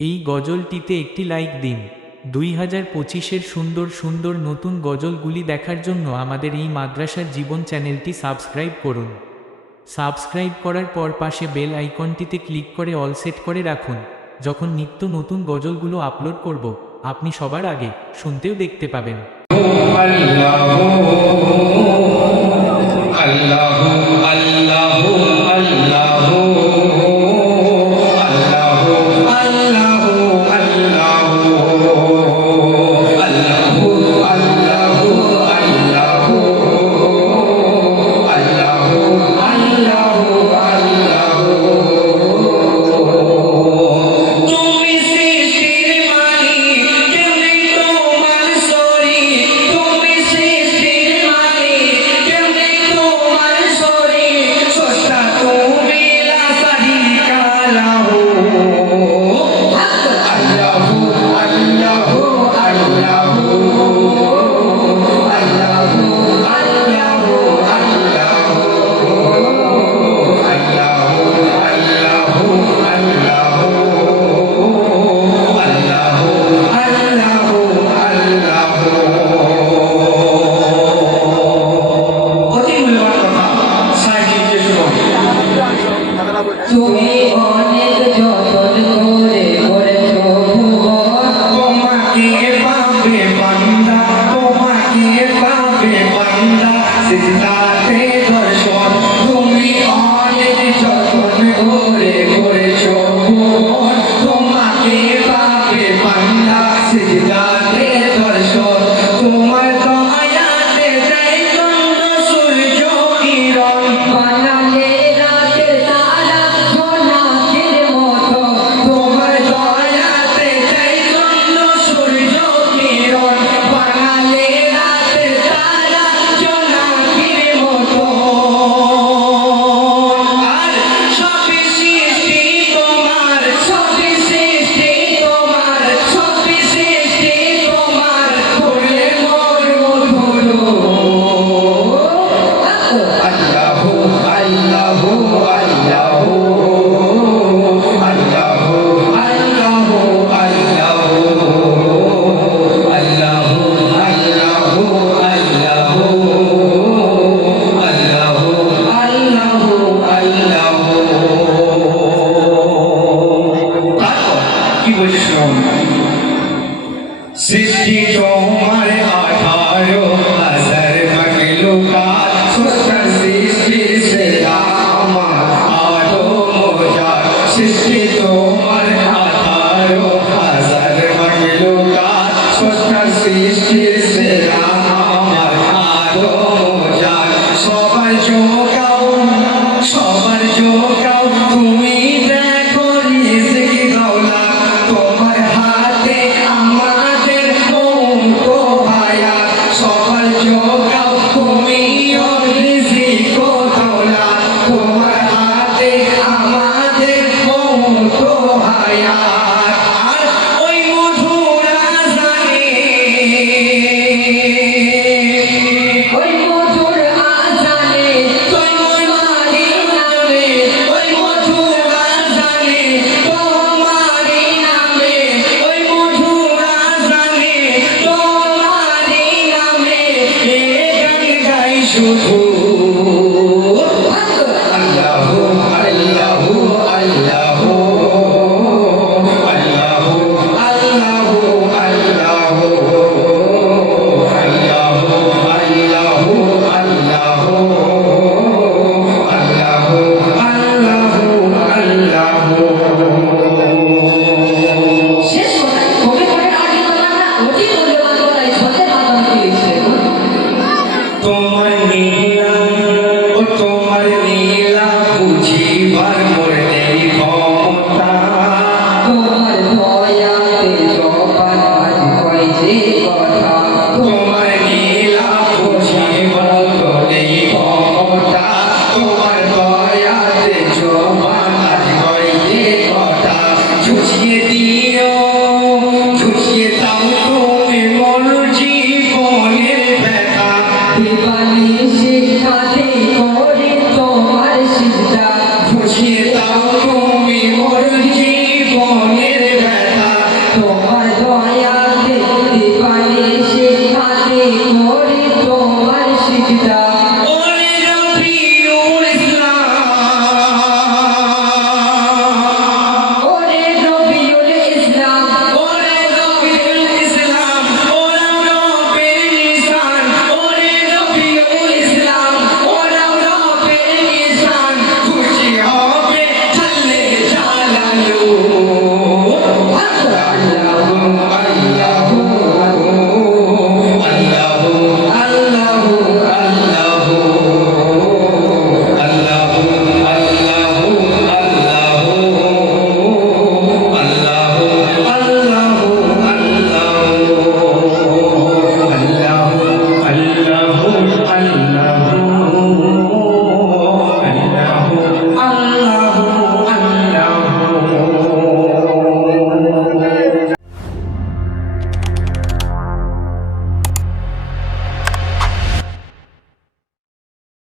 এই গজলটিতে একটি লাইক দিন। 2025-এর সুন্দর সুন্দর নতুন গজলগুলি দেখার জন্য আমাদের এই মাদ্রাসার জীবন চ্যানেলটি সাবস্ক্রাইব করুন। সাবস্ক্রাইব করার পর পাশে বেল আইকনটিতে ক্লিক করে অল সেট করে রাখুন। যখন নিত্য নতুন গজলগুলো আপলোড করব, আপনি সবার আগে শুনতেও দেখতে পাবেন। তুমি অনেক যতন করে করেছো তোমাকে পাবে বান্দা, তোমাকে পাবে বান্দা সিজদাতে দর্শন। তুমি অনেক যতন করে করেছো তোমাকে পাবে বান্দা সিজদাতে দর্শন। তোমার দয়াতে দেয় চন্দ্র সূর্য কিরণ, বানালে রাতের তারা সোনার মতো। তোমার দয়াতে দেয় চন্দ্র সূর্য কিরণ, বানালে রাতের তারা সোনার মতো। আর সবই সৃষ্টি তোমার, সবই সৃষ্টি তোমার, সবই সৃষ্টি তোমার, করলে মোর মধুর। আল্লাহু আল্লাহু আল্লাহু আল্লাহু আল্লাহু আল্লাহু আল্লাহু আল্লাহু আল্লাহু আল্লাহু আল্লাহু। তারপর কি বলছে শুনুন। সৃষ্টি তোমার 18,000 মাখলুকাত, সৃষ্টি সৃষ্টির সেরা আমার আদম-জাত। সৃষ্টি তোমার 18,000 মাখলুকাত, সৃষ্টি সৃষ্টির সেরা আমার আদম-জাত। সবার জোগাও, সবার জোগাও তুমি দেখো রিজিক দৌলত, তোমার হাতে আমাদের মুক্ত হায়াত। সবার জোগাও তুমি রিজিক দৌলত, তোমার হাতে আমাদের মুক্ত হায়াত। আর ওই মধুর আযানে, ওই মধুর আযানে তোমার নামে, ওই মধুর আযানে তোমার নামে, ওই মধুর আযানে তোমার নামে এ গান গাই শুধু